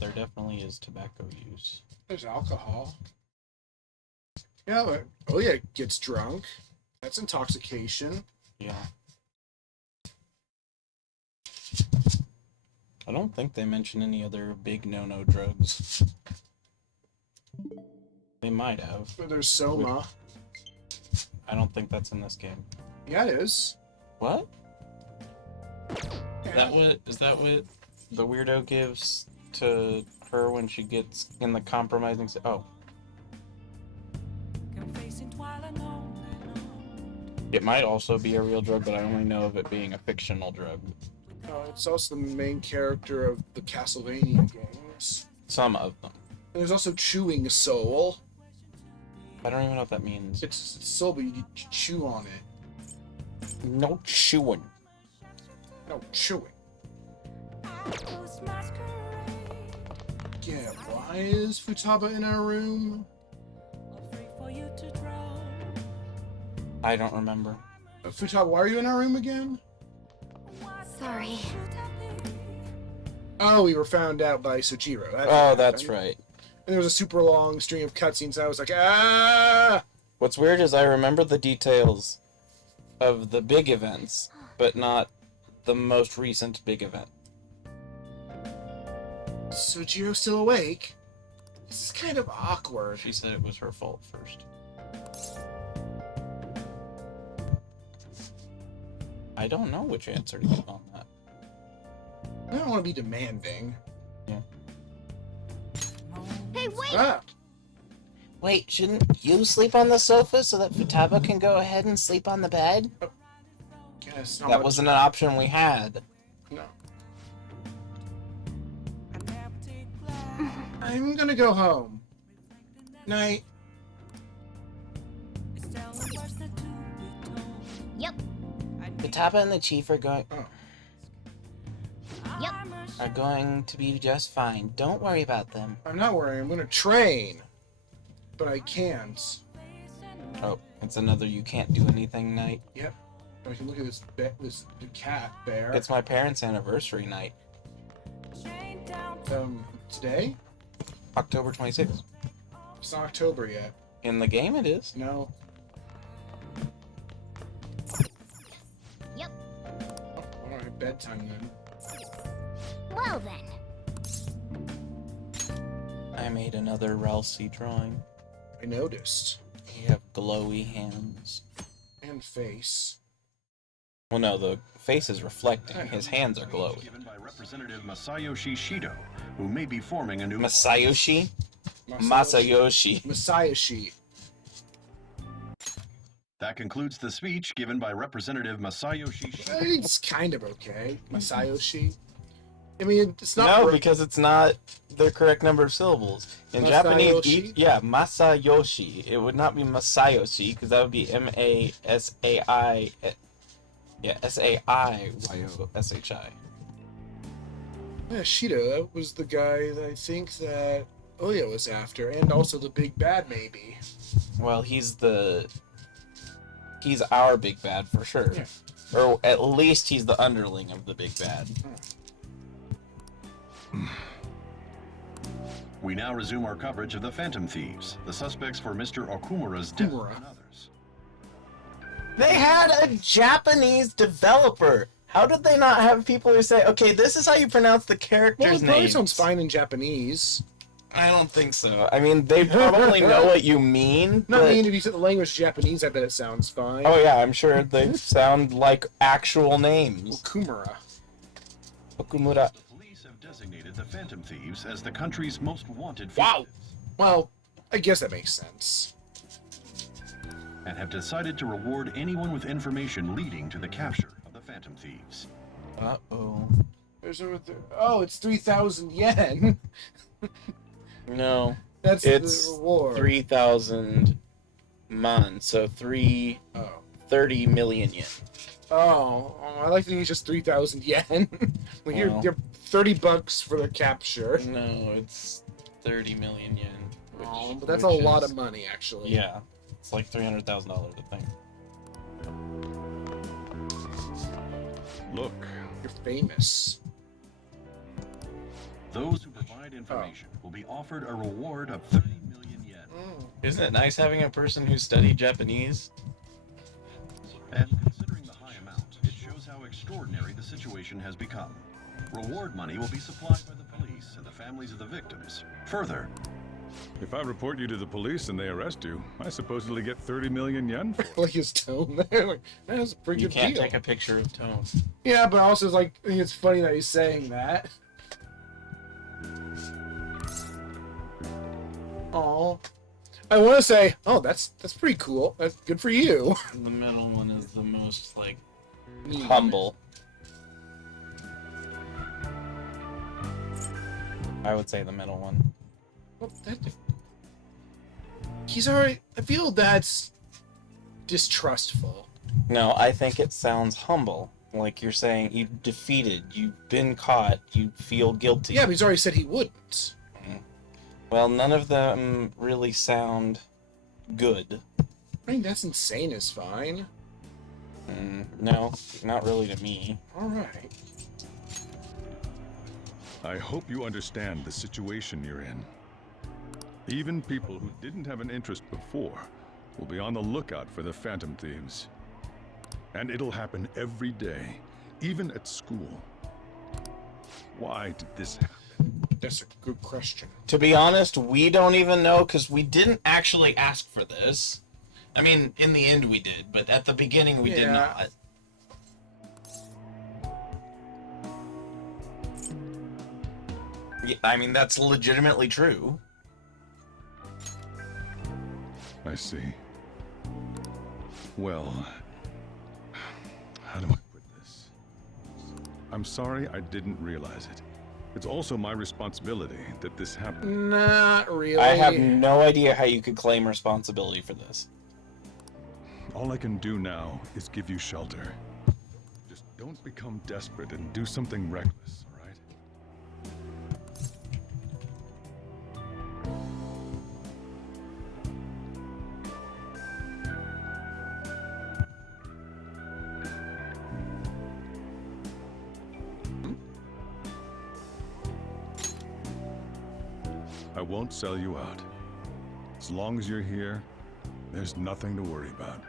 there definitely is tobacco use. There's alcohol. Yeah, but, oh yeah, gets drunk. That's intoxication. Yeah. I don't think they mention any other big no-no drugs. They might have. But there's Soma. I don't think that's in this game. Yeah, it is. What? Yeah. Is that what the weirdo gives to her when she gets in the compromising? Oh. It might also be a real drug, but I only know of it being a fictional drug. It's also the main character of the Castlevania games. Some of them. And there's also Chewing Soul. I don't even know what that means. It's soul, but you chew on it. No chewing. No, chewing. Yeah, why is Futaba in our room? I don't remember. Futaba, why are you in our room again? Sorry. Oh, we were found out by Sojiro. That's right. And there was a super long string of cutscenes. I was like, ah! What's weird is I remember the details of the big events, but not the most recent big event. Sojiro's still awake? This is kind of awkward. She said it was her fault first. I don't know which answer to give on that. I don't want to be demanding. Yeah. Hey, wait! Ah! Wait, shouldn't you sleep on the sofa so that Futaba can go ahead and sleep on the bed? Guess That wasn't an option we had. No. I'm gonna go home. Night. Yep. Futaba and the Chief are going... Oh. Yep. Are going to be just fine. Don't worry about them. I'm not worrying. I'm gonna train. But I can't. Oh, it's another you can't do anything night. Yep. I can look at this cat bear. It's my parents' anniversary night. Today? October 26th. It's not October yet. In the game it is. No. Yep. Oh, alright, bedtime then. Well then. I made another Ralsei drawing. I noticed. You have glowy hands. And face. Well, no, the face is reflecting. His hands are glowy. Given by Representative Masayoshi Shido, who may be forming a new... Masayoshi? Masayoshi. Masayoshi. That concludes the speech given by Representative Masayoshi Shido. It's kind of okay. Masayoshi. I mean, it's not... No, because it's not the correct number of syllables. In Japanese, Masayoshi. It would not be Masayoshi, because that would be M-A-S-A-I... Yeah, S-A-I-Y-O-S-H-I. Yeah, Shido, that was the guy that I think that Oya was after, and also the big bad, maybe. Well, he's our big bad for sure. Yeah. Or at least he's the underling of the big bad. We now resume our coverage of the Phantom Thieves, the suspects for Mr. Okumura's death Okumura. and others. They had a Japanese developer. How did they not have people who say, okay, this is how you pronounce the Well, characters' it probably names? sounds fine in Japanese. I don't think so. I mean, they probably know what you mean. Not but... mean if you said the language Japanese, I bet it sounds fine. Oh yeah, I'm sure they sound like actual names. Okumura. Okumura. The police have designated the Phantom Thieves as the country's most wanted Wow. fugitives, Well, I guess that makes sense. and have decided to reward anyone with information leading to the capture of the Phantom Thieves. Uh-oh. Oh, it's 3,000 yen. No. That's It's the reward. 3,000 man, so Oh. 30 million yen. Oh, I like to use just 3,000 yen. Well, Well. you're $30 for the capture. No, it's 30 million yen. Oh, but that's a which lot is- of money, actually. Yeah. It's like $300,000, I think. Look, You're famous. Those who provide information will be offered a reward of 30 million yen. Isn't it nice having a person who studied Japanese? And considering the high amount, it shows how extraordinary the situation has become. Reward money will be supplied by the police and the families of the victims. Further, If I report you to the police and they arrest you, I supposedly get 30 million yen for it. Like his tone there. Like, that's a pretty You good can't deal. take a picture of Tone. Yeah, but also it's like, I think it's funny that he's saying that. Oh, I want to say, oh, that's pretty cool. That's good for you. The middle one is the most, like, Mean. humble. I would say the middle one. Well, he's already. I feel that's distrustful. No, I think it sounds humble. Like you're saying you defeated, you've been caught, you feel guilty. Yeah, but he's already said he wouldn't. Well, none of them really sound good. I mean, that's insane is fine. No, not really to me. All right. I hope you understand the situation you're in. Even people who didn't have an interest before will be on the lookout for the Phantom Thieves. And it'll happen every day, even at school. Why did this happen? That's a good question. To be honest, we don't even know because we didn't actually ask for this. I mean, in the end we did, but at the beginning we did Yeah. not. Yeah, I mean, that's legitimately true. I see. Well, how do I put this? I'm sorry I didn't realize it. It's also my responsibility that this happened. Not really. I have no idea how you could claim responsibility for this. All I can do now is give you shelter. Just don't become desperate and do something reckless, all right? I won't sell you out. As long as you're here, there's nothing to worry about.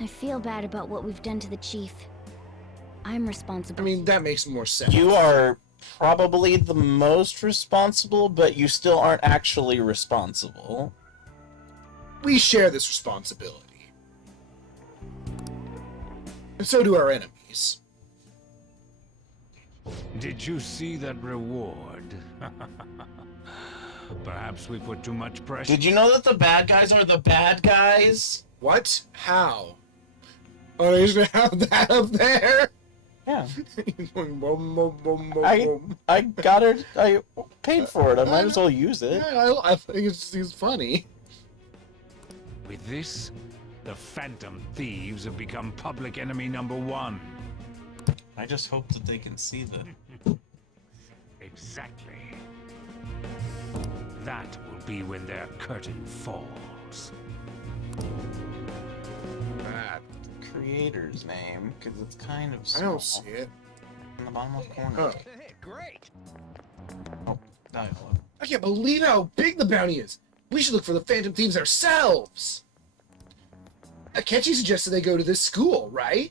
I feel bad about what we've done to the chief. I'm responsible. I mean, that makes more sense. You are probably the most responsible, but you still aren't actually responsible. We share this responsibility. And so do our enemies. Did you see that reward? Perhaps we put too much pressure. Did you know that the bad guys are the bad guys? What? How? Oh, you're just gonna have that up there? Yeah. Boom, boom, boom, boom, I boom. I got it. I paid for it. I might as well use it. Yeah, I think it's funny. With this, the Phantom Thieves have become public enemy #1. I just hope that they can see the. Exactly. That will be when their curtain falls. That. Creator's name, because it's kind of I small. don't see it. In the bottom left corner. Oh. Oh, dialogue. I can't believe how big the bounty is. We should look for the Phantom Thieves ourselves. Akechi suggested they go to this school, right?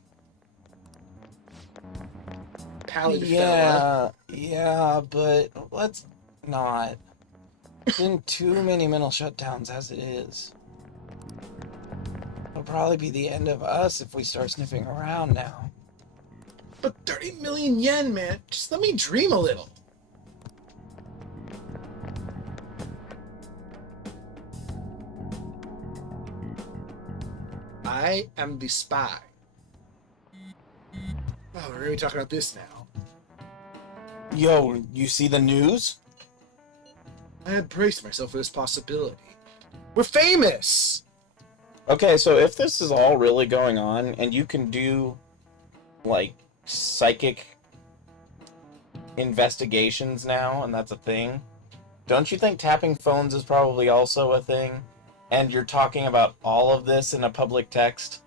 Pallid fella. Yeah, but let's not. Been too many mental shutdowns as it is. It'll probably be the end of us if we start sniffing around now. But 30 million yen, man. Just let me dream a little. I am the spy. Oh, we're gonna be talking about this now. Yo, you see the news? I had braced myself for this possibility. We're famous! Okay, so if this is all really going on, and you can do, like, psychic investigations now, and that's a thing, don't you think tapping phones is probably also a thing? And you're talking about all of this in a public text?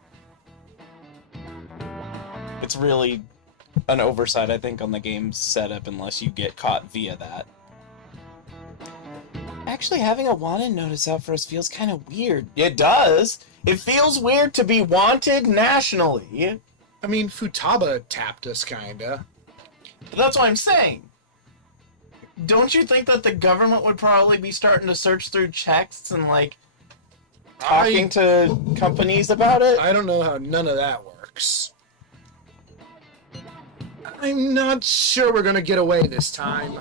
It's really an oversight, I think, on the game's setup unless you get caught via that. Actually, having a wanted notice out for us feels kind of weird. It does. It feels weird to be wanted nationally. I mean, Futaba tapped us, kinda. But that's what I'm saying. Don't you think that the government would probably be starting to search through checks and, like, talking to companies about it? I don't know how none of that works. I'm not sure we're gonna get away this time.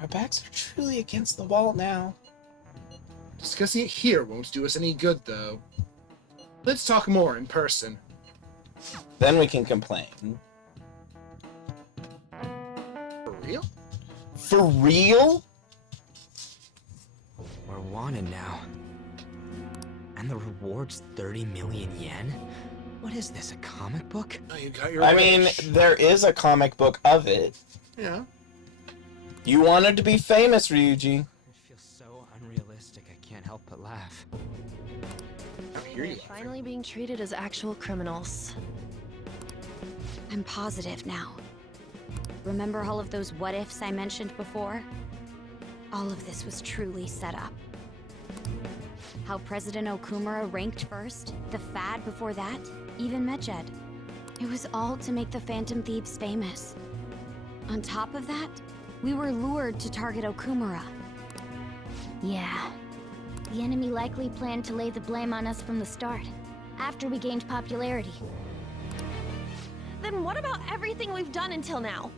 Our backs are truly against the wall now. Discussing it here won't do us any good, though. Let's talk more in person. Then we can complain. For real? For real? We're wanted now. And the reward's 30 million yen? What is this, a comic book? Oh, you got your I wish. mean, there is a comic book of it. Yeah. You wanted to be famous, Ryuji. It feels so unrealistic, I can't help but laugh. I hear you. They're finally being treated as actual criminals. I'm positive now. Remember all of those what-ifs I mentioned before? All of this was truly set up. How President Okumura ranked first, the Fad before that, even Medjed. It was all to make the Phantom Thieves famous. On top of that, we were lured to target Okumura. Yeah. The enemy likely planned to lay the blame on us from the start, after we gained popularity. Then what about everything we've done until now?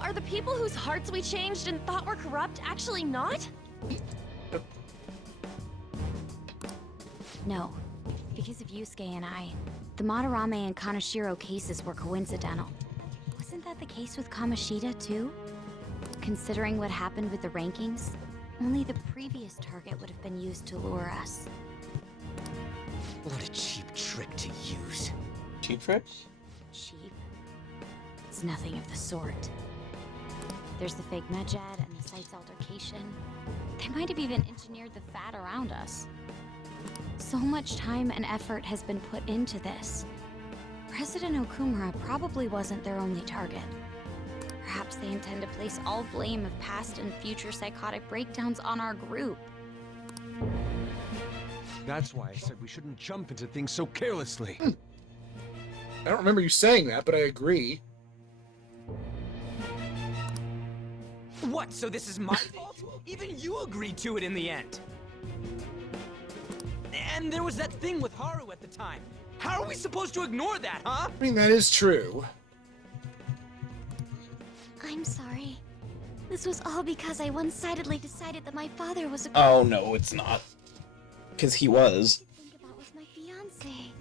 Are the people whose hearts we changed and thought were corrupt actually not? No. Because of Yusuke and I, the Madarame and Kaneshiro cases were coincidental. Wasn't that the case with Kamoshida, too? Considering what happened with the rankings, only the previous target would have been used to lure us. What a cheap trick to use. Cheap trick? Cheap? It's nothing of the sort. There's the fake Medjed and the site's altercation. They might have even engineered the Fad around us. So much time and effort has been put into this. President Okumura probably wasn't their only target. Perhaps they intend to place all blame of past and future psychotic breakdowns on our group. That's why I said we shouldn't jump into things so carelessly. I don't remember you saying that, but I agree. What, so this is my fault? Even you agreed to it in the end. And there was that thing with Haru at the time. How are we supposed to ignore that, huh? I mean, that is true. I'm sorry. This was all because I one-sidedly decided that my father was a Oh, no, it's not. Because he was. think about was my fiance.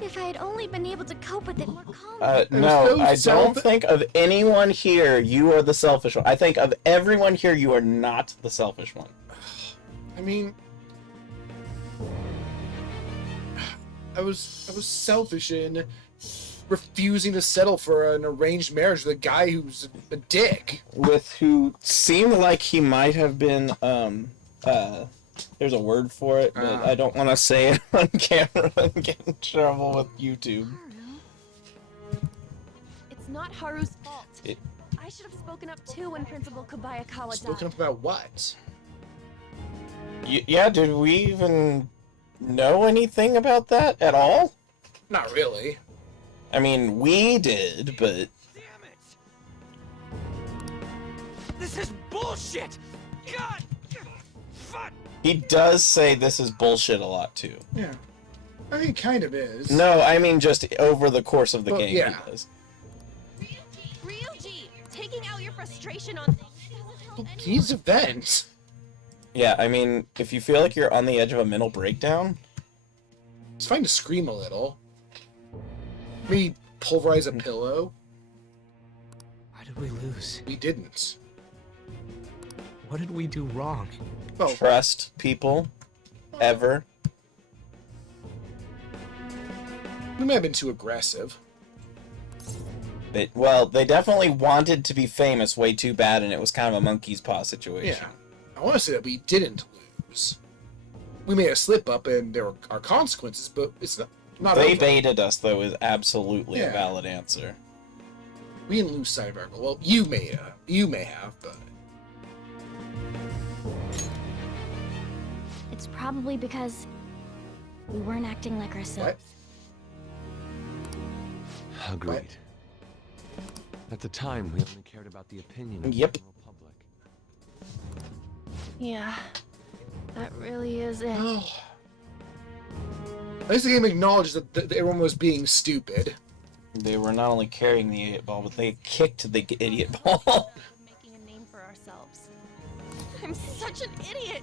If I had only been able to cope with it more calmly. No, I so don't self- think of anyone here you are the selfish one. I think of everyone here you are not the selfish one. I mean, I was selfish in refusing to settle for an arranged marriage with a guy who's a dick. With who seemed like he might have been, there's a word for it, but I don't want to say it on camera and get in trouble with YouTube. It's not Haru's fault. It- I should have spoken up too when Principal Kobayakawa Spoken died. up about what? Yeah, did we even know anything about that at all? Not really. I mean, we did, but Damn it! This is bullshit! God! Fuck! he does say this is bullshit a lot too. Yeah. I mean, it kind of is. No, I mean just over the course of the Well, game yeah. he does. Ryuji, taking out your frustration on things doesn't help anyone. He's a vent. Yeah, I mean, if you feel like you're on the edge of a mental breakdown, It's fine to scream a little. Maybe pulverize a pillow. Why did we lose? We didn't. What did we do wrong? Oh, trust people ever. we may have been too aggressive. They definitely wanted to be famous way too bad, and it was kind of a monkey's paw situation. Yeah. I want to say that we didn't lose. We made a slip up and there are consequences, but it's not. Not They over. baited us, though, is absolutely a Yeah. valid answer. We didn't lose sight of our goal. Well, you may have, but It's probably because we weren't acting like ourselves. Agreed. At the time, we only cared about the opinion of Yep. the general public. Yeah, that really is it. oh. At least the game acknowledged that everyone was being stupid. They were not only carrying the idiot ball, but they kicked the idiot ball. Making a name for ourselves. I'm such an idiot.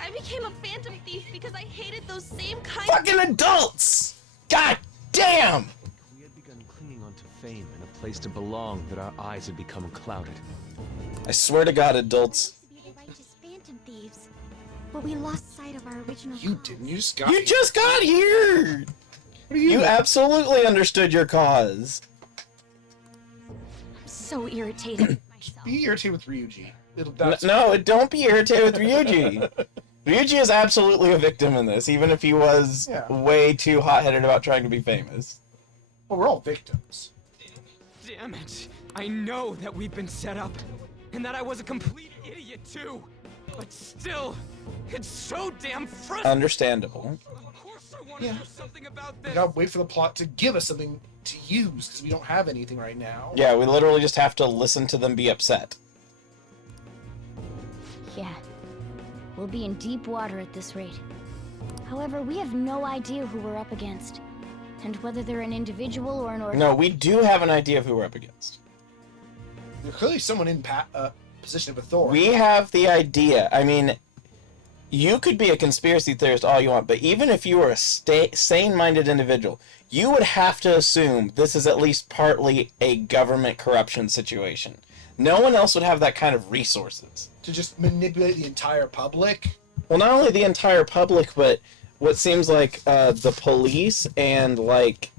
I became a phantom thief because I hated those same kind Fucking adults! God damn! We had begun clinging onto fame and a place to belong that our eyes had become clouded. I swear to God, adults. To be the righteous phantom thieves, but we lost sight of our original. You cause. didn't. You just got. You just got here! What do you? You absolutely understood your cause. I'm so irritated with myself. Be irritated with Ryuji. No, don't be irritated with Ryuji. Ryuji is absolutely a victim in this, even if he was Yeah. way too hot-headed about trying to be famous. Well, we're all victims. Damn it! I know that we've been set up, and that I was a complete idiot too. But still, it's so damn frustrating. Understandable. Of course, I want to Yeah. do something about We this. gotta wait for the plot to give us something to use because we don't have anything right now. Yeah, we literally just have to listen to them be upset. Yeah. We'll be in deep water at this rate. However, we have no idea who we're up against, and whether they're an individual or an No, we do have an idea of who we're up against. There's clearly someone in position of authority. We have the idea. I mean, you could be a conspiracy theorist all you want, but even if you were a sane-minded individual, you would have to assume this is at least partly a government corruption situation. No one else would have that kind of resources. To just manipulate the entire public. Well, not only the entire public, but what seems like the police and like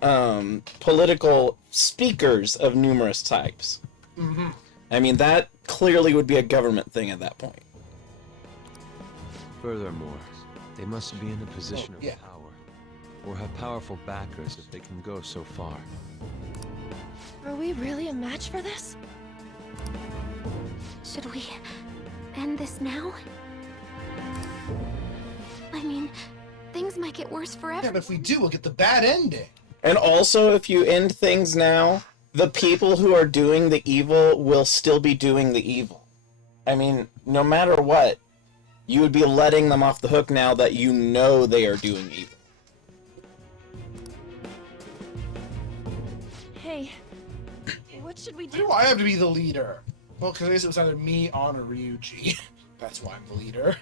political speakers of numerous types. Mm-hmm. I mean, that clearly would be a government thing at that point. Furthermore, they must be in a position of yeah. power, or have powerful backers if they can go so far. Are we really a match for this? Should we end this now? I mean, things might get worse forever. Yeah, but if we do, we'll get the bad ending. And also, if you end things now, the people who are doing the evil will still be doing the evil. I mean, no matter what, you would be letting them off the hook now that you know they are doing evil. Hey, what should we Why do? do I have to be the leader? Well, because I guess it was either me, On, or Ryuji. That's why I'm the leader.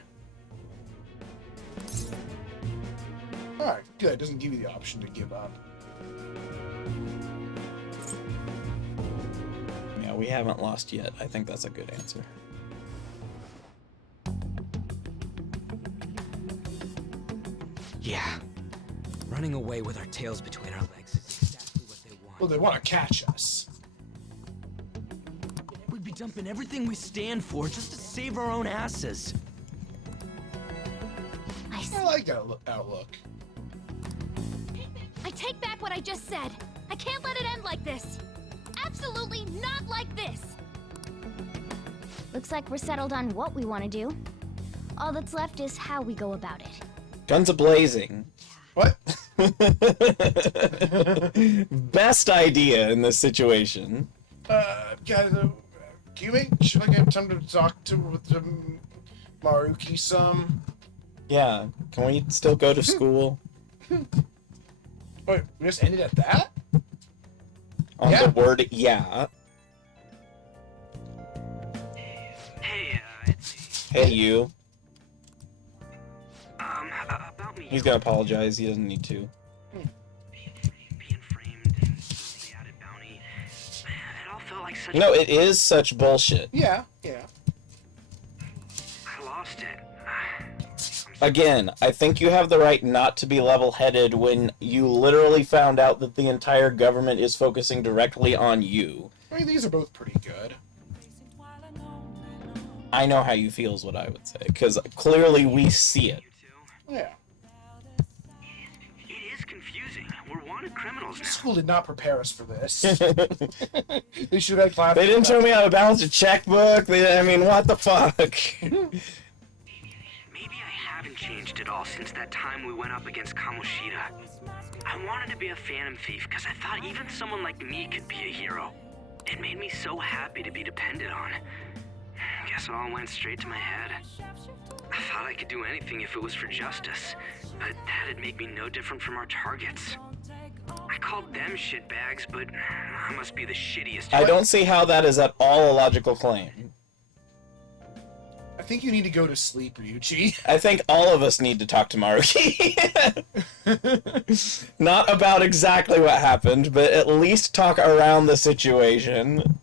Alright, good. Doesn't give you the option to give up. Yeah, we haven't lost yet. I think that's a good answer. Yeah. Running away with our tails between our legs is exactly what they want. Well, they want to catch us. We'd be dumping everything we stand for just to save our own asses. I like that outlook. I take back what I just said. I can't let it end like this. Absolutely not like this. Looks like we're settled on what we want to do. All that's left is how we go about it. Guns a-blazing. What? Best idea in this situation. Guys, can you make sure I get time to talk to Maruki some? Yeah, can we still go to school? Wait, we just ended at that? On Yeah. the word yeah. Hey, it's Hey, you. about me. He's gonna apologize. He doesn't need to. Being framed and the added bounty. It all felt like such. You know, it is such bullshit. Yeah. I lost it. Again, I think you have the right not to be level-headed when you literally found out that the entire government is focusing directly on you. I mean, these are both pretty good. I know how you feel is what I would say, because clearly we see it. Yeah. now. School did not prepare us for this. They should have clapped. They didn't show me how to balance a checkbook. I mean, what the fuck? Maybe I haven't changed at all since that time we went up against Kamoshida. I wanted to be a Phantom Thief because I thought even someone like me could be a hero. It made me so happy to be depended on. Guess it all went straight to my head. I thought I could do anything if it was for justice, but that'd make me no different from our targets. I called them shitbags, but I must be the shittiest. I don't see how that is at all a logical claim. I think you need to go to sleep, Ryuichi. I think all of us need to talk to Maruki. Not about exactly what happened, but at least talk around the situation.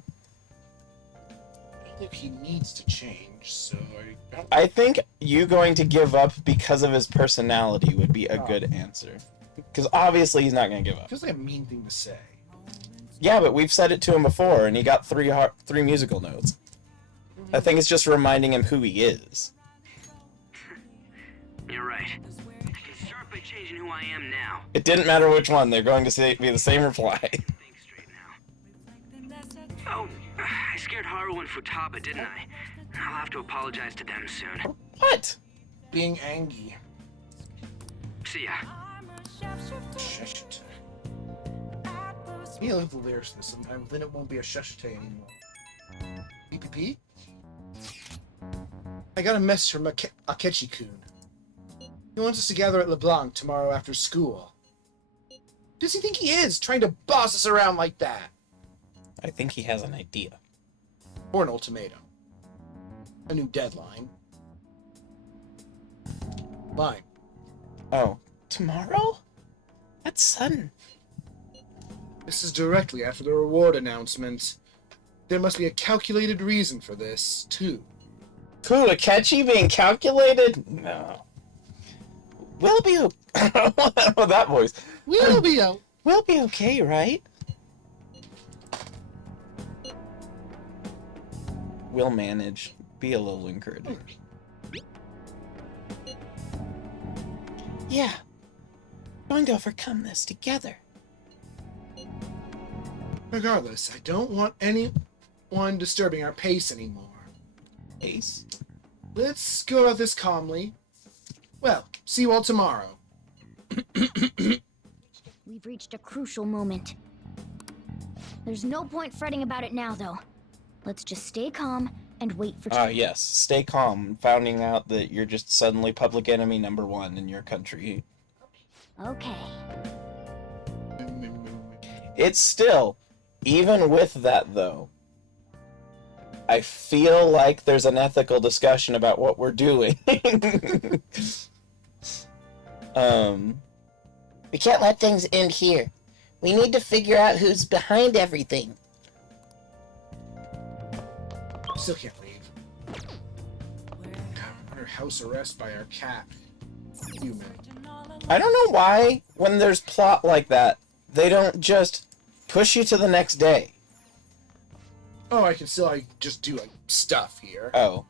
I think he needs to change, so I don't... I think you going to give up because of his personality would be a good answer. Because obviously he's not going to give up. Feels like a mean thing to say. Yeah, but we've said it to him before, and he got three musical notes. I think it's just reminding him who he is. You're right. I can start by changing who I am now. It didn't matter which one, they're going to be the same reply. Think straight now. Oh, I scared Haru and Futaba, didn't I? I'll have to apologize to them soon. What? Being angry. See ya. Sheshite. He'll have the lyrics to this sometime, then it won't be a Sheshite anymore. PPP? I got a message from Akechi-kun. He wants us to gather at LeBlanc tomorrow after school. Who does he think he is, trying to boss us around like that? I think he has an idea. Or an ultimatum. A new deadline. Mine. Oh, tomorrow? That's sudden. This is directly after the reward announcement. There must be a calculated reason for this, too. Cool, Akechi being calculated? No. We'll be okay. That voice. We'll be out. We'll be okay, right? We'll manage. Be a little encouraging. Yeah. We're going to overcome this together. Regardless, I don't want anyone disturbing our pace anymore. Ace? Let's go about this calmly. Well, see you all tomorrow. We've reached a crucial moment. There's no point fretting about it now, though. Let's just stay calm and wait for... Yes. Stay calm, finding out that you're just suddenly public enemy #1 in your country. Okay. It's still, even with that, though, I feel like there's an ethical discussion about what we're doing. We can't let things end here. We need to figure out who's behind everything. Still can't leave. Under house arrest by our cat. Human. I don't know why, when there's plot like that, they don't just push you to the next day. Oh, I can still just do like stuff here. Oh.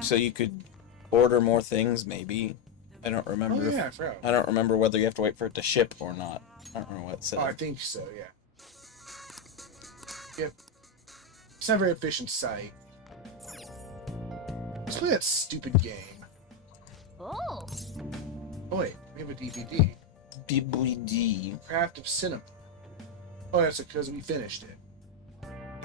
So you could order more things, maybe. I don't remember. Oh, yeah, I forgot. I don't remember whether you have to wait for it to ship or not. I don't remember what it said. Oh, I think so, yeah. Yep. It's not a very efficient site. Let's play that stupid game. Oh! Oh wait, we have a DVD. DVD. Craft of Cinema. Oh, that's because we finished it.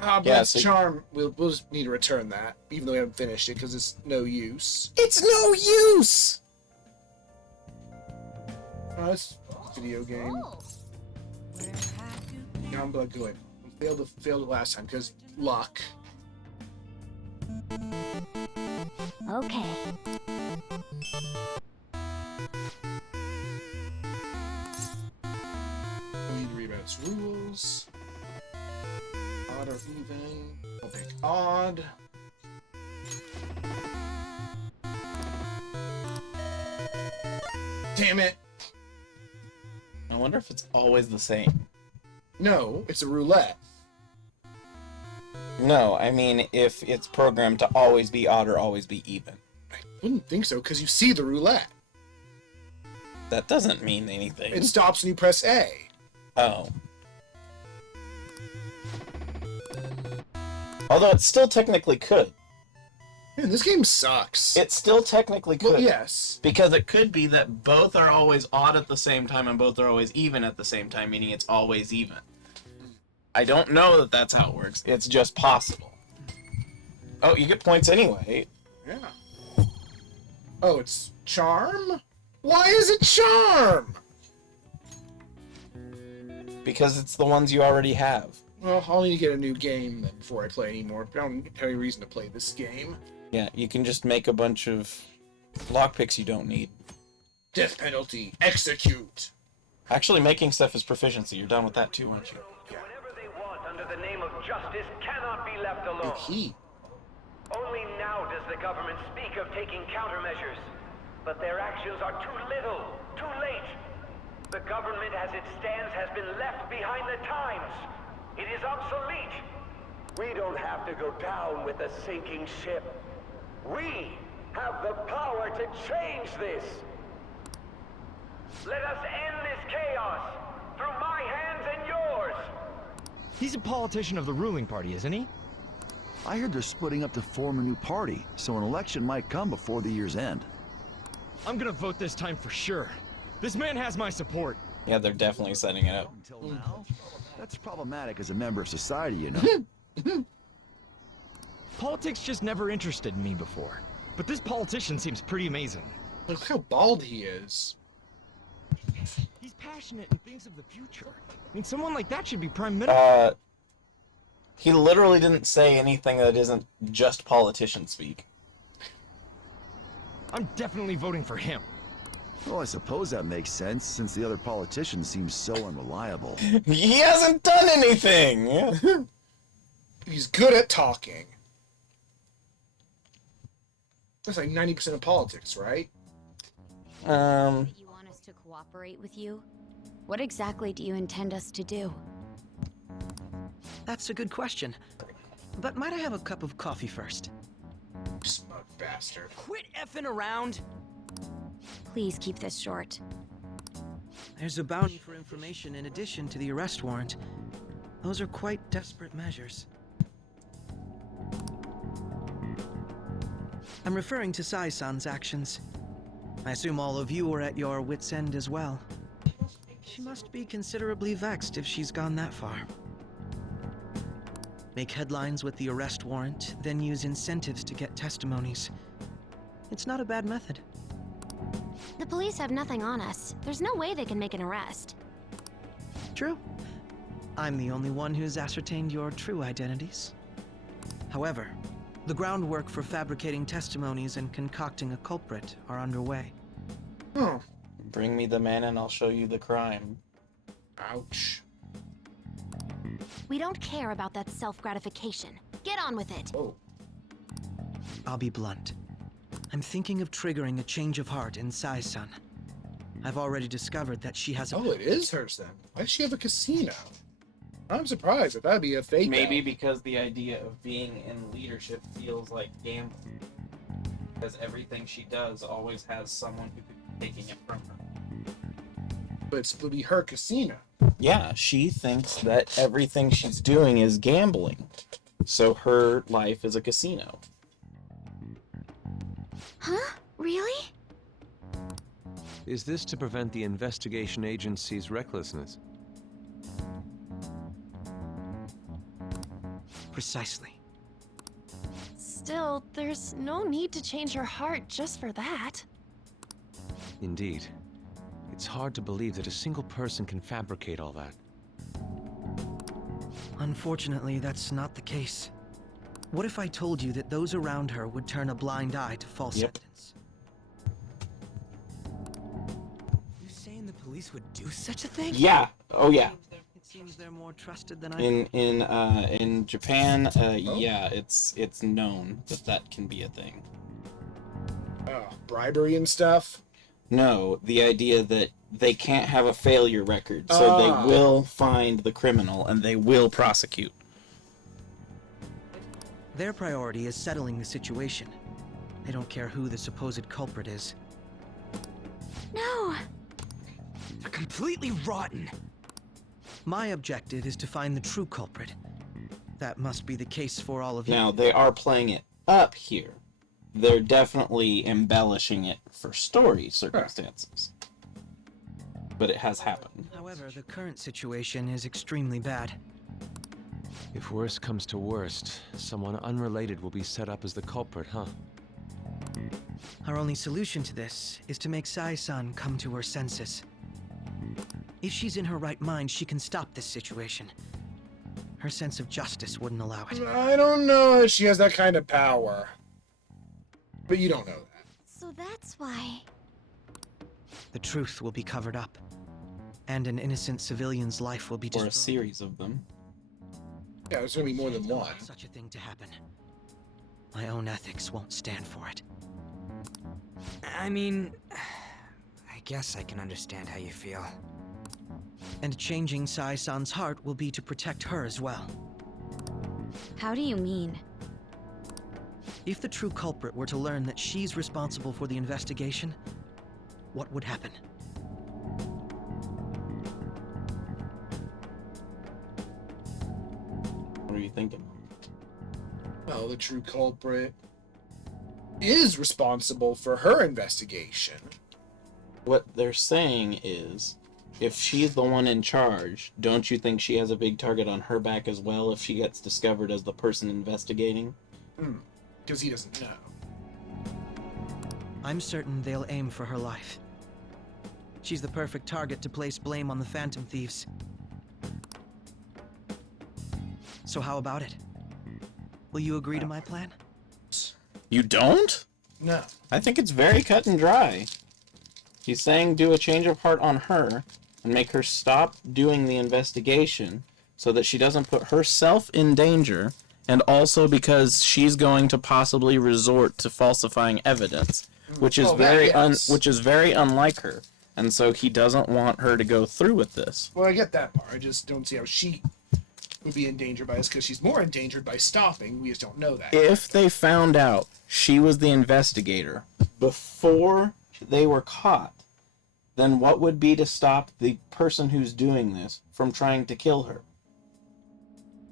Ah, but Yeah, it's so- Charm. We'll just need to return that, even though we haven't finished it, because it's no use. It's no use! Oh, it's a video game. Oh! Now I'm gonna go in. We failed it last time, because luck. Okay. We need to read about its rules. Odd or even. I'll pick odd. Damn it! I wonder if it's always the same. No, it's a roulette. No, I mean if it's programmed to always be odd or always be even. I wouldn't think so, because you see the roulette. That doesn't mean anything. It stops when you press A. Oh. Although it still technically could. Man, this game sucks. It still technically could. Well, yes. Because it could be that both are always odd at the same time and both are always even at the same time, meaning it's always even. I don't know that that's how it works. It's just possible. Oh, you get points anyway. Yeah. Oh, it's charm? Why is it charm? Because it's the ones you already have. Well, I'll need to get a new game then before I play anymore. I don't have any reason to play this game. Yeah, you can just make a bunch of lockpicks you don't need. Death penalty. Execute. Actually, making stuff is proficiency. You're done with that too, aren't you? Whatever they want under the name of justice cannot be left alone. He. Only now does the government speak of taking countermeasures. But their actions are too little, too late. The government as it stands has been left behind the times. It is obsolete. We don't have to go down with a sinking ship. We have the power to change this. Let us end this chaos through my hands and yours. He's a politician of the ruling party, isn't he? I heard they're splitting up to form a new party, so an election might come before the year's end. I'm gonna vote this time for sure. This man has my support. Yeah, they're definitely setting it up. Until now, that's problematic as a member of society, you know. Politics just never interested me before. But this politician seems pretty amazing. Look how bald he is. He's passionate and thinks of the future. I mean, someone like that should be prime minister. He literally didn't say anything that isn't just politician speak. I'm definitely voting for him. Well, I suppose that makes sense, since the other politician seems so unreliable. He hasn't done anything! He's good at talking. That's like 90% of politics, right? You want us to cooperate with you? What exactly do you intend us to do? That's a good question. But might I have a cup of coffee first? Smug bastard. Quit effing around! Please keep this short. There's a bounty for information in addition to the arrest warrant. Those are quite desperate measures. I'm referring to Sai-san's actions. I assume all of you are at your wits' end as well. She must be considerably vexed if she's gone that far. Make headlines with the arrest warrant, then use incentives to get testimonies. It's not a bad method. The police have nothing on us. There's no way they can make an arrest. True. I'm the only one who's ascertained your true identities. However, the groundwork for fabricating testimonies and concocting a culprit are underway. Oh. Bring me the man and I'll show you the crime. Ouch. We don't care about that self-gratification. Get on with it. Oh. I'll be blunt. I'm thinking of triggering a change of heart in Sai-san. I've already discovered that she has a... Oh, it is hers then. Why does she have a casino? I'm surprised. That'd be a fake Maybe out. because the idea of being in leadership feels like gambling. Because everything she does always has someone who could be taking it from her. But it would be her casino. Yeah, she thinks that everything she's doing is gambling. So her life is a casino. Huh? Really? Is this to prevent the investigation agency's recklessness? Precisely. Still, there's no need to change her heart just for that. Indeed. It's hard to believe that a single person can fabricate all that. Unfortunately, that's not the case. What if I told you that those around her would turn a blind eye to false evidence? You saying the police would do such a thing? Yeah. Oh yeah. It seems they're more trusted than I In Japan, yeah, it's known that that can be a thing. Oh, bribery and stuff? No, the idea that they can't have a failure record, so they will find the criminal and they will prosecute. Their priority is settling the situation. They don't care who the supposed culprit is. No! They're completely rotten. My objective is to find the true culprit. That must be the case for all of you. Now, they are playing it up here. They're definitely embellishing it for story circumstances. But it has happened. However, the current situation is extremely bad. If worst comes to worst, someone unrelated will be set up as the culprit, huh? Our only solution to this is to make Sai-san come to her senses. If she's in her right mind, she can stop this situation. Her sense of justice wouldn't allow it. I don't know if she has that kind of power. But you don't know that. So that's why. The truth will be covered up, and an innocent civilian's life will be Or destroyed. a series of them. Yeah, there's gonna be more than one. Such a thing to happen. My own ethics won't stand for it. I mean, I guess I can understand how you feel. And changing Sai-san's heart will be to protect her as well. How do you mean? If the true culprit were to learn that she's responsible for the investigation, what would happen? What are you thinking? Well, the true culprit is responsible for her investigation. What they're saying is, if she's the one in charge, don't you think she has a big target on her back as well if she gets discovered as the person investigating? Because he doesn't know. I'm certain they'll aim for her life. She's the perfect target to place blame on the Phantom Thieves. So how about it? Will you agree to my plan? You don't? No. I think it's very cut and dry. He's saying do a change of heart on her and make her stop doing the investigation so that she doesn't put herself in danger, and also because she's going to possibly resort to falsifying evidence, which is which is very unlike her. And so he doesn't want her to go through with this. Well, I get that part. I just don't see how she would be endangered by this, because she's more endangered by stopping. We just don't know that. If they found out she was the investigator before they were caught, then what would be to stop the person who's doing this from trying to kill her?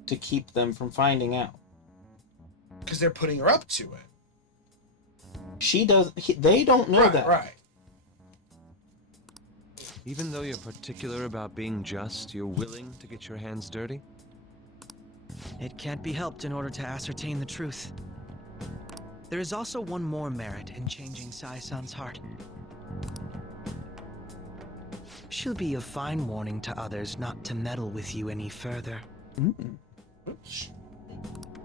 To keep them from finding out. Because they're putting her up to it. They don't know that. Right. Even though you're particular about being just, you're willing to get your hands dirty? It can't be helped in order to ascertain the truth. There is also one more merit in changing Sai-san's heart. She'll be a fine warning to others not to meddle with you any further.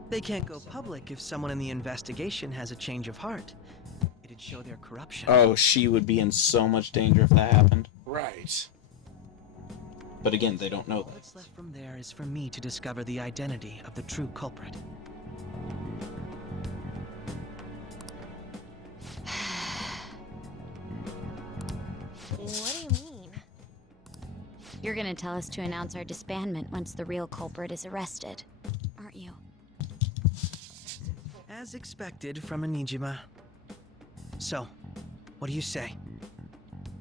They can't go public if someone in the investigation has a change of heart. It'd show their corruption. Oh, she would be in so much danger if that happened. Right. But again, they don't know that. What's left from there is for me to discover the identity of the true culprit. What do you mean? You're gonna tell us to announce our disbandment once the real culprit is arrested, aren't you? As expected from a Nijima. So, what do you say?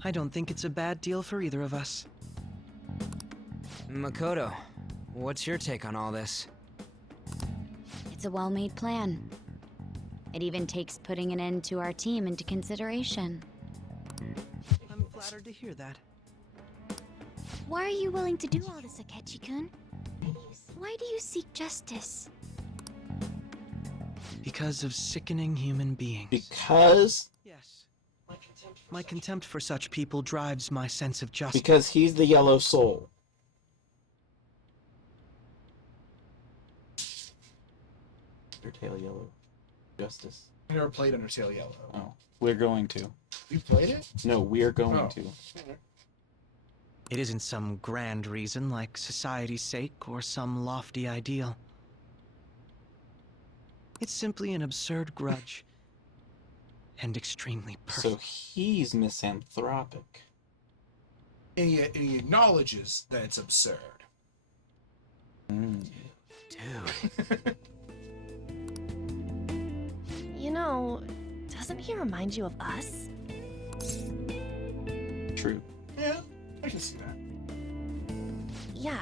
I don't think it's a bad deal for either of us. Makoto, what's your take on all this? It's a well-made plan. It even takes putting an end to our team into consideration. I'm flattered to hear that. Why are you willing to do all this, Akechi-kun? Why do you seek justice? Because of sickening human beings. Because? Yes. My contempt for such people drives my sense of justice. Because he's the yellow soul. Undertale Yellow. Justice. I never played Undertale Yellow. Oh, we're going to. You played it? No, we're going to. It isn't some grand reason like society's sake or some lofty ideal. It's simply an absurd grudge. And extremely personal. So he's misanthropic. And yet he acknowledges that it's absurd. Dude. You know, doesn't he remind you of us? True. Yeah, I can see that. Yeah,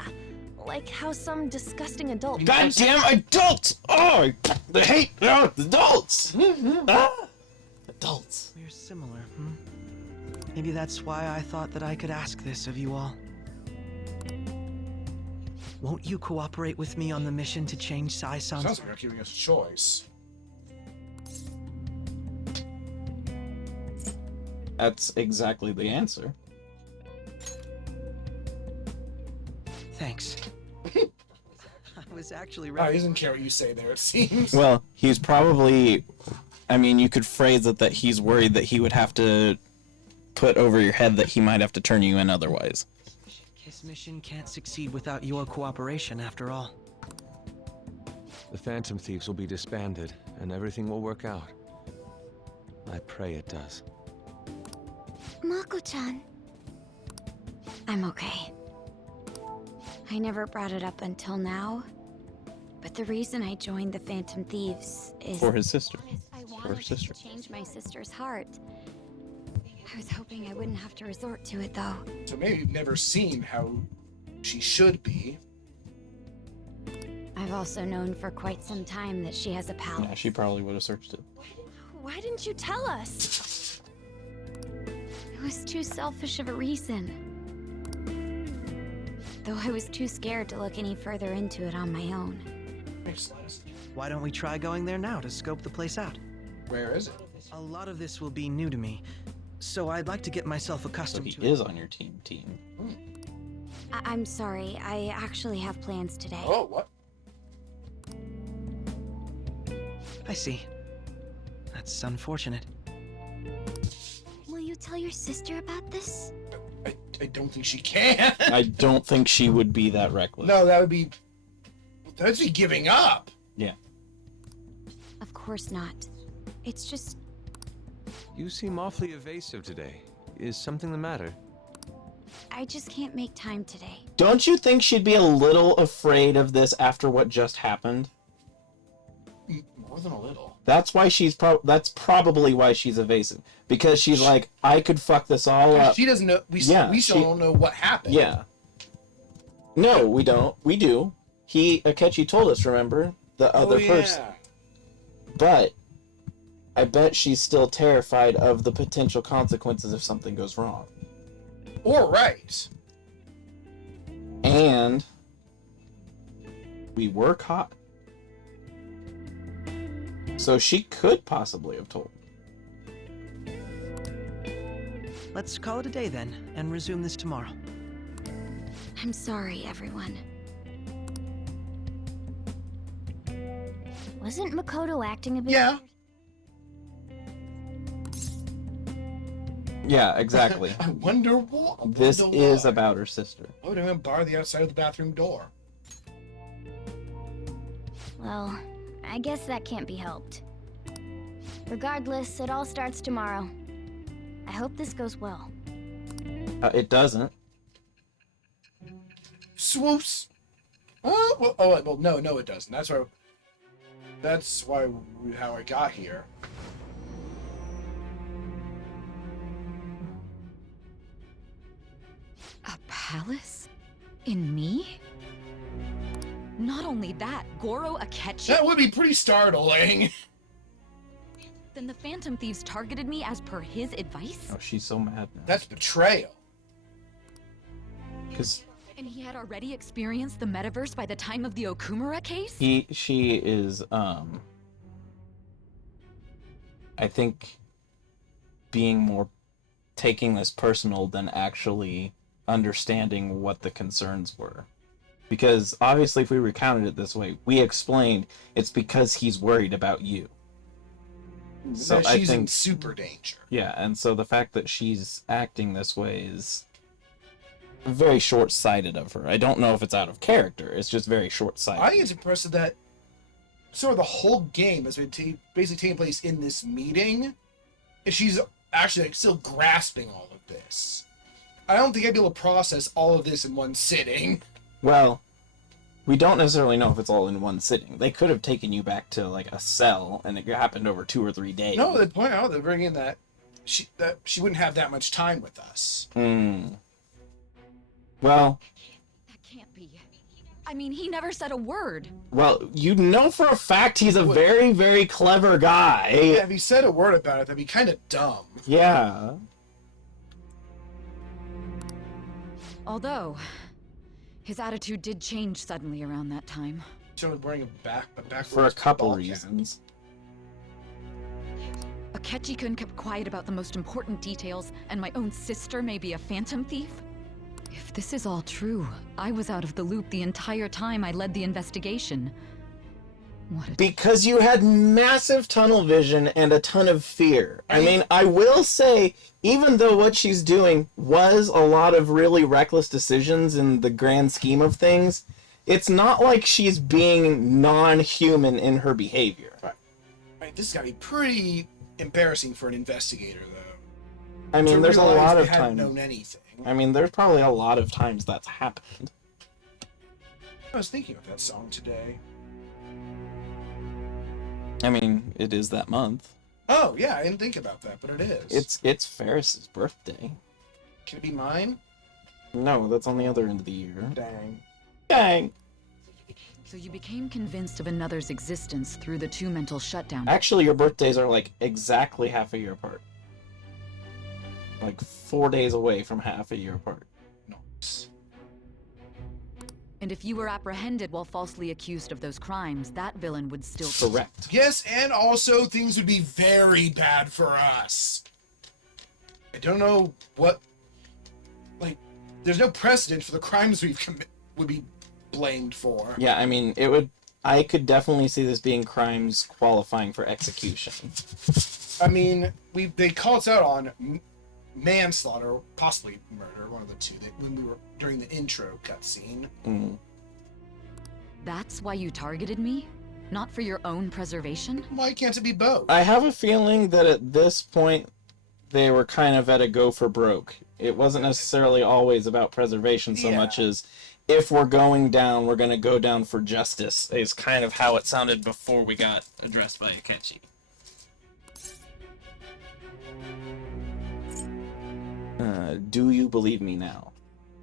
like how some disgusting adult. Goddamn adults! Oh, I hate adults! Adults. We're similar, Maybe that's why I thought that I could ask this of you all. Won't you cooperate with me on the mission to change Sai-san's... Sounds like you're giving us a choice. That's exactly the answer. Thanks. I was actually Oh, ready. he doesn't care what you say there, it seems. Well, he's probably... I mean, you could phrase it that he's worried that he would have to put over your head that he might have to turn you in otherwise. His mission can't succeed without your cooperation, after all. The Phantom Thieves will be disbanded, and everything will work out. I pray it does. Mako-chan. I'm okay. I never brought it up until now, but the reason I joined the Phantom Thieves is... For his sister. I For wanted her sister. to change my sister's heart. I was hoping I wouldn't have to resort to it, though. So maybe you've never seen how she should be. I've also known for quite some time that she has a palace. Yeah, she probably would have searched it. Why didn't you tell us? It was too selfish of a reason. Though I was too scared to look any further into it on my own. Makes sense. Why don't we try going there now to scope the place out? Where is it? A lot of this will be new to me, so I'd like to get myself So accustomed he to is it. on your team. I'm sorry, I actually have plans today. Oh, what? I see. That's unfortunate. Will you tell your sister about this? I don't think she can. I don't think she would be that reckless. No, that'd be giving up. Yeah. Of course not. It's just... You seem awfully evasive today. Is something the matter? I just can't make time today. Don't you think she'd be a little afraid of this after what just happened? More than a little. That's why that's probably why she's evasive. Because she's like, I could fuck this all up. She doesn't know. We still don't know what happened. Yeah. No, we don't. We do. Akechi told us, remember? The other person. But I bet she's still terrified of the potential consequences if something goes wrong. Or right. And we were caught. So she could possibly have told. Let's call it a day then, and resume this tomorrow. I'm sorry, everyone. Wasn't Makoto acting a bit... Yeah. Yeah, exactly. I wonder what. This is about her sister. I would have bar the outside of the bathroom door. Well, I guess that can't be helped. Regardless, it all starts tomorrow. I hope this goes well. It doesn't. Swoops. Well, no, it doesn't. That's how I got here. A palace? In me? Not only that, Goro Akechi... That would be pretty startling. Then the Phantom Thieves targeted me as per his advice? Oh, she's so mad now. That's betrayal. Because And he had already experienced the metaverse by the time of the Okumura case? she is, I think, being more taking this personal than actually understanding what the concerns were. Because obviously if we recounted it this way, we explained it's because he's worried about you. So She's I think, in super danger. yeah, and so the fact that she's acting this way is very short-sighted of her. I don't know if it's out of character, it's just very short-sighted. I think it's impressive that sort of the whole game has been basically taking place in this meeting, and she's actually still grasping all of this. I don't think I'd be able to process all of this in one sitting. Well, we don't necessarily know if it's all in one sitting. They could have taken you back to like a cell, and it happened over 2 or 3 days. No, they point out, they're bringing that she wouldn't have that much time with us. Well, That can't be. I mean, he never said a word. well, you know for a fact he's a very, very clever guy. Yeah, if he said a word about it, that'd be kind of dumb. Yeah. Although, his attitude did change suddenly around that time. So he's wearing a backwards For a couple ball cap. reasons. Akechi-kun kept quiet about the most important details, and my own sister may be a phantom thief? If this is all true, I was out of the loop the entire time I led the investigation. Because you had massive tunnel vision and a ton of fear. I mean, I will say, even though what she's doing was a lot of really reckless decisions in the grand scheme of things, it's not like she's being non-human in her behavior. Right, this has got to be pretty embarrassing for an investigator, though. I mean, to there's a realize lot they of hadn't times. known anything. I mean, there's probably a lot of times that's happened. I was thinking of that song today. I mean, it is that month. Oh, yeah, I didn't think about that, but it is. It's Ferris's birthday. Can it be mine? No, that's on the other end of the year. Dang. Dang. So you became convinced of another's existence through the two mental shutdown. Actually, your birthdays are like exactly half a year apart. Like 4 days away from half a year apart. Nice. And if you were apprehended while falsely accused of those crimes, that villain would still... Correct. Yes, and also things would be very bad for us. I don't know what... Like, there's no precedent for the crimes we've would be blamed for. Yeah, I mean, it would... I could definitely see this being crimes qualifying for execution. I mean, they call us out on manslaughter, possibly murder, one of the two, when we were during the intro cutscene. Mm. That's why you targeted me? Not for your own preservation? Why can't it be both? I have a feeling that at this point, they were kind of at a go for broke. It wasn't necessarily always about preservation so much as if we're going down, we're going to go down for justice, is kind of how it sounded before we got addressed by Akechi. Do you believe me now?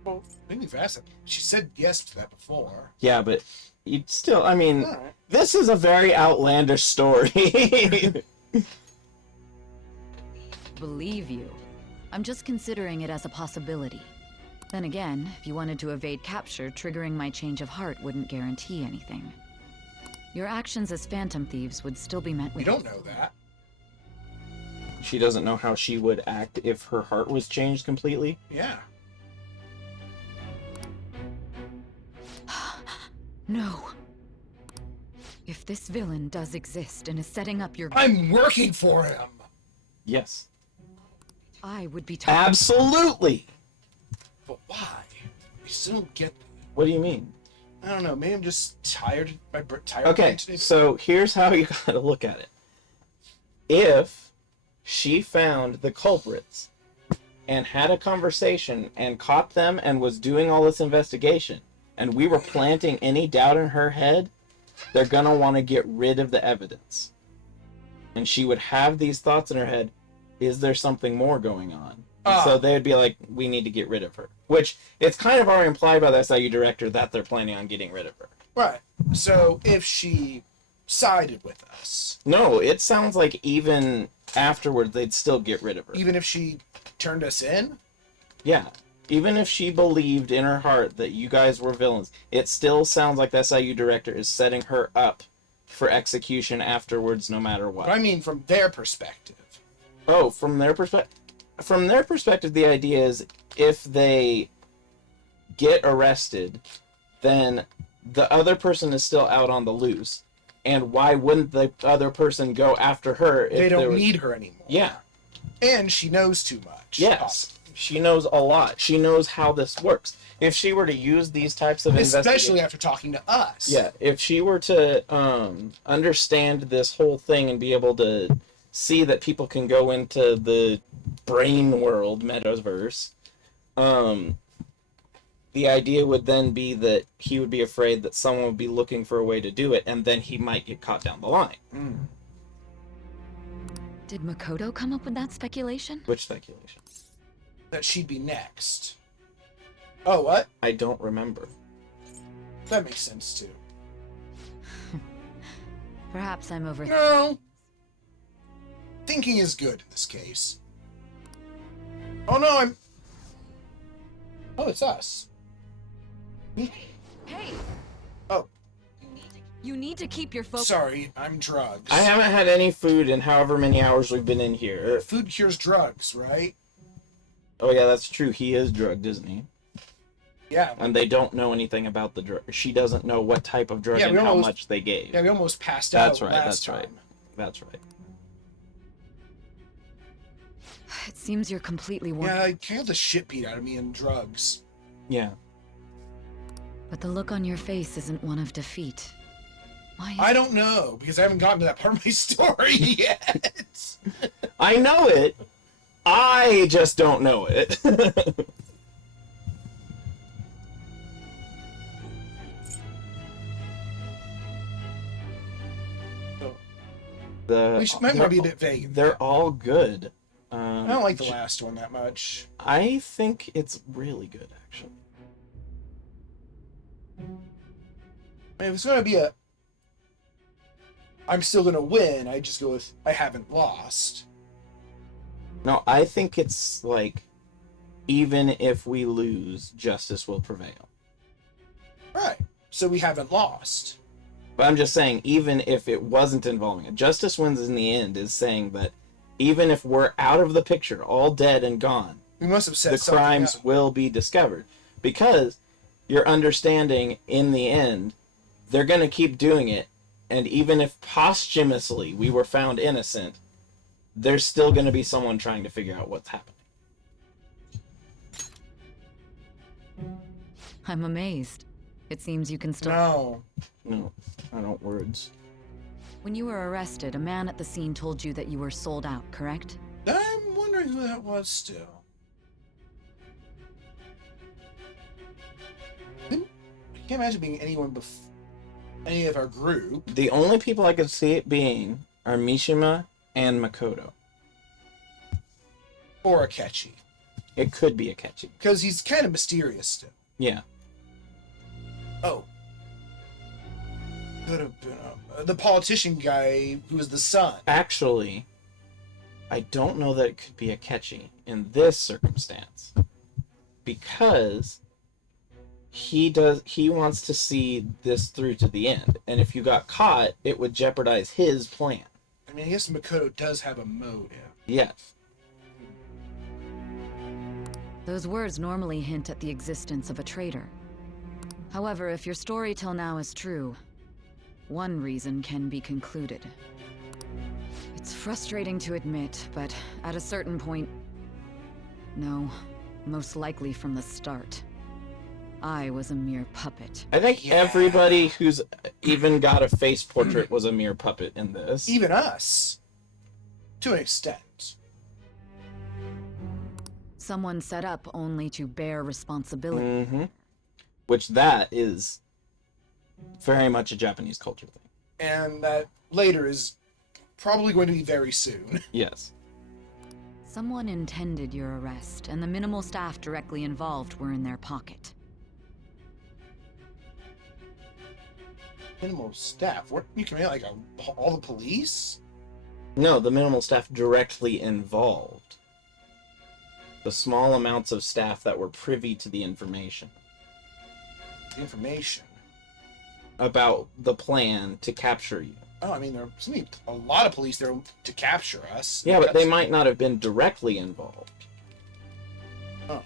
Well, maybe fast. She said yes to that before. Yeah, but you'd still, I mean, Alright. this is a very outlandish story. Believe you. I'm just considering it as a possibility. Then again, if you wanted to evade capture, triggering my change of heart wouldn't guarantee anything. Your actions as phantom thieves would still be met with... We don't know that. She doesn't know how she would act if her heart was changed completely. Yeah. No. If this villain does exist and is setting up your... I'm working for him! Yes. I would be... Absolutely! But why? I still don't get... What do you mean? I don't know, maybe I'm just tired. Tired Okay, today. so here's how you gotta look at it. If she found the culprits and had a conversation and caught them and was doing all this investigation, and we were planting any doubt in her head, they're gonna want to get rid of the evidence. And she would have these thoughts in her head, is there something more going on? And so they'd be like, we need to get rid of her. Which, it's kind of already implied by the SIU director that they're planning on getting rid of her. Right. So if she sided with us, No, it sounds like even afterward they'd still get rid of her. even if she turned us in, Yeah. Even if she believed in her heart that you guys were villains, it still sounds like the SIU director is setting her up for execution afterwards no matter what. but I mean from their perspective. Oh, from their perspective? From their perspective, the idea is if they get arrested, then the other person is still out on the loose. And why wouldn't the other person go after her if They there don't was... need her anymore. Yeah. And she knows too much. Yes. She knows a lot. She knows how this works. If she were to use these types of Especially after talking to us. Yeah, if she were to understand this whole thing and be able to see that people can go into the brain world metaverse, the idea would then be that he would be afraid that someone would be looking for a way to do it, and then he might get caught down the line. Did Makoto come up with that speculation? Which speculation? That she'd be next. Oh, what? I don't remember. That makes sense too. Perhaps I'm over. No. Thinking is good in this case. Oh no, I'm. Oh, it's us. Hey! Oh. You need to keep your focus. Sorry, I'm drugs. I haven't had any food in however many hours we've been in here. Food cures drugs, right? Oh yeah, that's true. He is drugged, isn't he? Yeah. And they don't know anything about the drug. She doesn't know what type of drug Yeah, and we how almost- much they gave. Yeah, we almost passed That's out right. last That's time. right. That's right. It seems you're completely worn. Yeah, I killed the shit beat out of me in drugs. Yeah. But the look on your face isn't one of defeat. Why? I don't know, because I haven't gotten to that part of my story yet. I know it. I just don't know it. We might want to be a bit vague. They're all good. I don't like the last one that much. I think it's really good, actually. I mean, if it's going to be a... I'm still going to win, I just go with, I haven't lost. No, I think it's like, even if we lose, justice will prevail. Right. So we haven't lost. But I'm just saying, even if it wasn't involving it, justice wins in the end is saying that even if we're out of the picture, all dead and gone, We must have said the something crimes up. will be discovered. Because you're understanding in the end, they're going to keep doing it. And even if posthumously we were found innocent, there's still going to be someone trying to figure out what's happening. I'm amazed. It seems you can still. No, I don't words. When you were arrested, a man at the scene told you that you were sold out, correct? I'm wondering who that was still. I can't imagine being anyone any of our group. The only people I could see it being are Mishima and Makoto. Or Akechi. It could be Akechi. Because he's kind of mysterious still. Yeah. Oh. Could have been the politician guy who was the son. Actually, I don't know that it could be Akechi in this circumstance. Because he wants to see this through to the end. And if you got caught, it would jeopardize his plan. I mean, I guess Makoto does have a motive. Yes. Those words normally hint at the existence of a traitor. However, if your story till now is true, one reason can be concluded. It's frustrating to admit, but at a certain point... No, most likely from the start. I was a mere puppet. I think everybody who's even got a face portrait was a mere puppet in this. Even us. To an extent. Someone set up only to bear responsibility. Mm-hmm. Which that is very much a Japanese culture thing. And that later is probably going to be very soon. Yes. Someone intended your arrest, and the minimal staff directly involved were in their pocket. Minimal staff? What, you can mean like all the police? No, the minimal staff directly involved. The small amounts of staff that were privy to the information. Information? About the plan to capture you. Oh, I mean, there's a lot of police there to capture us. Yeah, but they might not have been directly involved. Oh.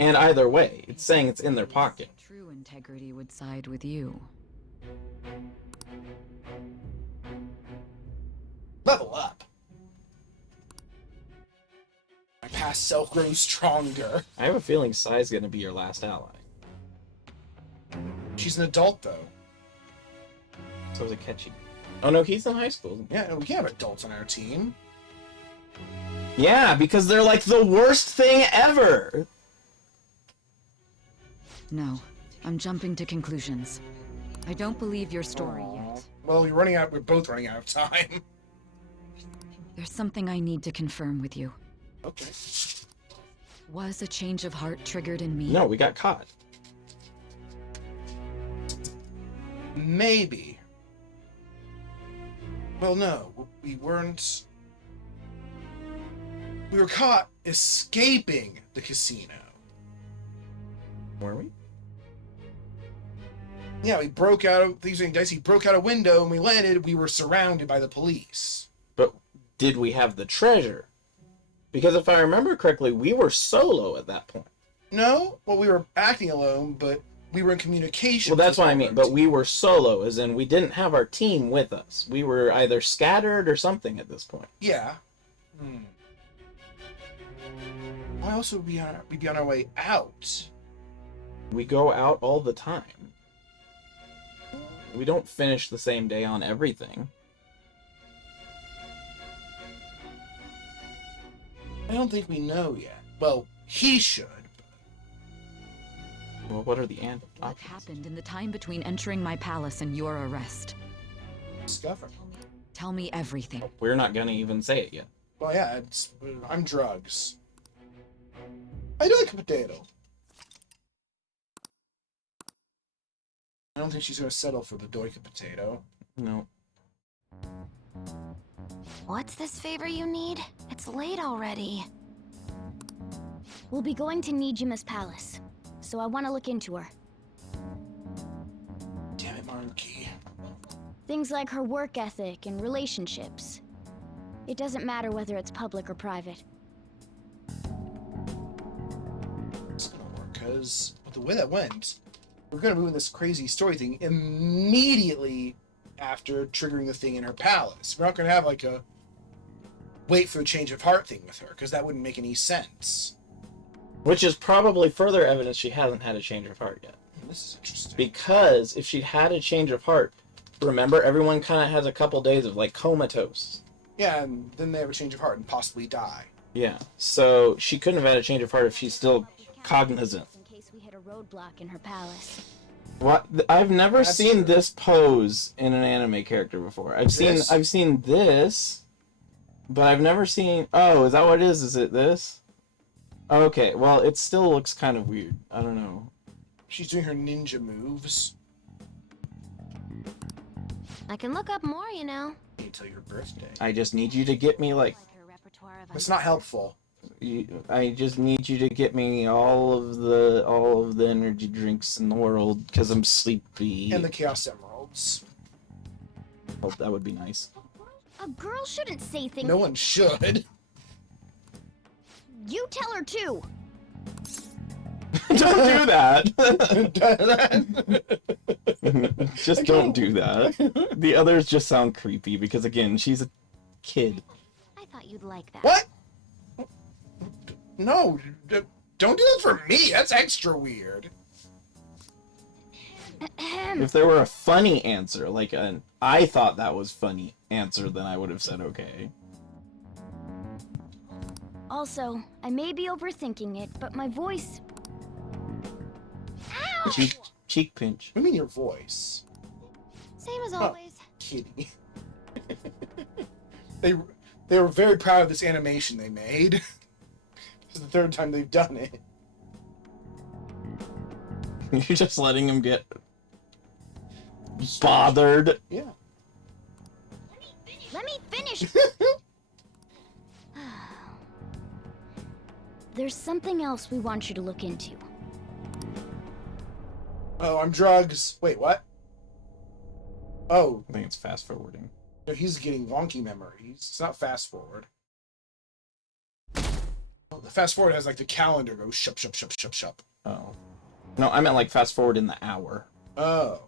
And either way, it's saying it's in their pocket. True integrity would side with you. Level up. My past self grows stronger. I have a feeling Sai's gonna be your last ally. She's an adult, though. So is Akechi. Oh no, he's in high school. Yeah, we can't have adults on our team. Yeah, because they're like the worst thing ever! No, I'm jumping to conclusions. I don't believe your story yet. Well, we're both running out of time. There's something I need to confirm with you. Okay. Was a change of heart triggered in me? No, we got caught. Maybe. Well, no, we weren't. We were caught escaping the casino. Were we? Yeah, we broke out. Things being dicey. Broke out a window and we landed. We were surrounded by the police. But did we have the treasure? Because if I remember correctly, we were solo at that point. No, well, we were acting alone, but we were in communication. Well, that's what I mean. But we were solo, as in we didn't have our team with us. We were either scattered or something at this point. Yeah. Why else would we'd be on our way out? We go out all the time. We don't finish the same day on everything. I don't think we know yet. Well, he should. Well, what are the What happened in the time between entering my palace and your arrest? Discover. Tell me everything. We're not gonna even say it yet. Well, yeah, I'm drugs. I do like a potato. I don't think she's gonna settle for the doika potato. No. What's this favor you need? It's late already. We'll be going to Nijima's palace, so I want to look into her. Damn it, Maruki. Things like her work ethic and relationships. It doesn't matter whether it's public or private. It's gonna work, because with the way that went, we're gonna move in this crazy story thing immediately after triggering the thing in her palace. We're not gonna have like a wait for a change of heart thing with her, because that wouldn't make any sense. Which is probably further evidence she hasn't had a change of heart yet. This is interesting. Because if she'd had a change of heart, remember, everyone kind of has a couple days of like comatose. Yeah, and then they have a change of heart and possibly die. Yeah, so she couldn't have had a change of heart if she's still cognizant. In case we hit a roadblock in her palace. What? I've never seen this pose in an anime character before. I've seen this, but I've never seen. Oh, is that what it is? Is it this? Okay, well, it still looks kind of weird. I don't know. She's doing her ninja moves. I can look up more, you know. Until your birthday. I just need you to get me like. It's not helpful. I just need you to get me all of the energy drinks in the world because I'm sleepy. And the Chaos Emeralds. Oh, that would be nice. A girl shouldn't say things. No one should. You tell her too. Don't do that. Just don't do that. The others just sound creepy because, again, she's a kid. I thought you'd like that. What? No, don't do that for me. That's extra weird. If there were a funny answer, like an I thought that was funny answer, then I would have said okay. Also, I may be overthinking it, but my voice... Ow! Cheek pinch. What do you mean your voice? Same as always. Kitty. They were very proud of this animation they made. This is the third time they've done it. You're just letting him get bothered. Yeah. Let me finish! There's something else we want you to look into. Oh, I'm drugs. Wait, what? Oh. I think it's fast forwarding. No, he's getting wonky memories. It's not fast forward. Oh, the fast forward has like the calendar goes shup, shup, shup, shup, shup. Oh. No, I meant like fast forward in the hour. Oh.